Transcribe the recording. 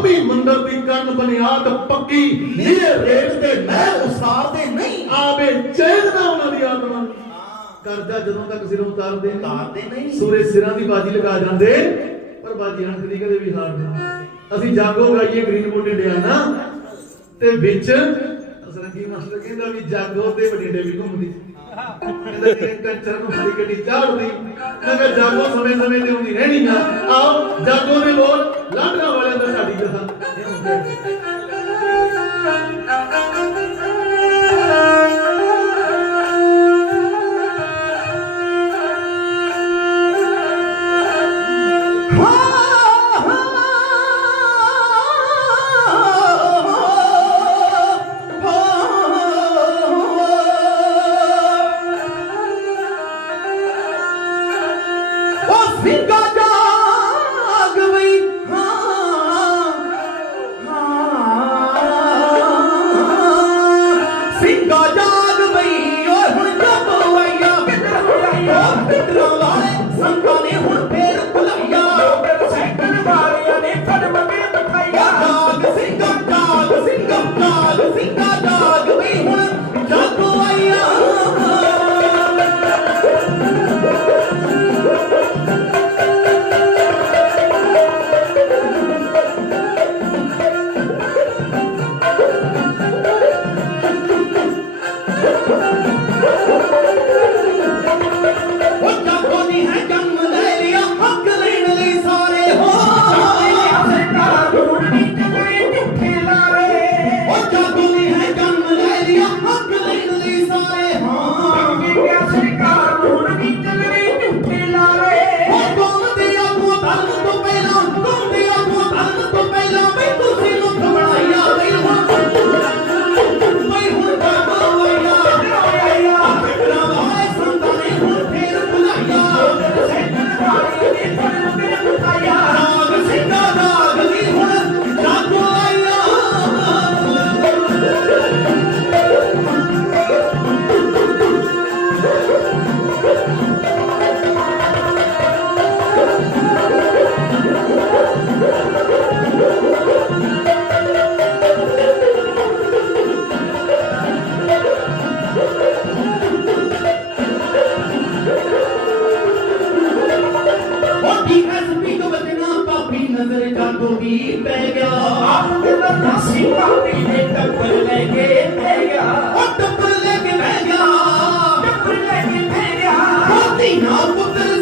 ਬੰਬੀ ਮੰਦਰ ਦੀ ਕੰਨ ਬੁਨਿਆਦ ਪੱਕੀ ਨੀਰੇ ਰੇਟ ਤੇ ਮੈਂ ਉਸਾਰਦੇ ਨਹੀਂ ਆਵੇ ਚੈਨ ਨਾ ਉਹਨਾਂ ਦੀ ਆਤਮਾ ਕਰਜ਼ਾ ਜਦੋਂ ਤੱਕ ਸਿਰੋਂ ਉਤਾਰਦੇ ਨਹੀਂ। ਉਤਾਰਦੇ ਨਹੀਂ। ਸੂਰੇ ਸਿਰਾਂ ਦੀ ਬਾਜੀ ਲਗਾ ਜਾਂਦੇ ਪਰ ਬਾਜੀ ਹੰਕ ਦੀ ਕਦੇ ਵੀ ਹਾਰਦੇ। ਅਸੀਂ ਜਾਗੋ ਗਾਈਏ ਗ੍ਰੀਨ ਬੋਡੀ ਇੰਡੀਆਨਾ ਤੇ ਵਿੱਚ ਸਰੰਗੀ ਮਾਸਟਰ ਕਹਿੰਦਾ ਵੀ ਜਾਗੋ ਤੇ ਬਟਿੰਡੇ ਵੀ ਘੁੰਮਦੀ ਕਹਿੰਦਾ ਕਿ ਕੰਚਰ ਨੂੰ ਸਾਡੀ ਗੱਡੀ ਚਾੜਦੀ ਮੈਂ ਕਿਹਾ ਜਾਗੋ ਸਮੇਂ ਸਮੇਂ ਤੇ ਹੁੰਦੀ ਰਹਿਣੀ ਆ ਆਓ ਜਾਗੋ ਦੇ ਉਹ Woo! ਬਚਣਾ ਨਜ਼ਰ ਜਾਗੋ ਦੀ ਪੈ ਗਿਆ। ਆਪਕੇ ਦਾ ਨਾਸੀ ਕਾਤੀ ਨੇ ਟੱਕਰ ਲੈ ਕੇ ਪੈ ਗਿਆ। ਉਹ ਟੱਪਰ ਲੈ ਕੇ ਬਹਿ ਗਿਆ। ਟੱਪਰ ਲੈ ਕੇ ਪੈ ਗਿਆ। ਹੋਤੀ ਨਾ ਪੁੱਤ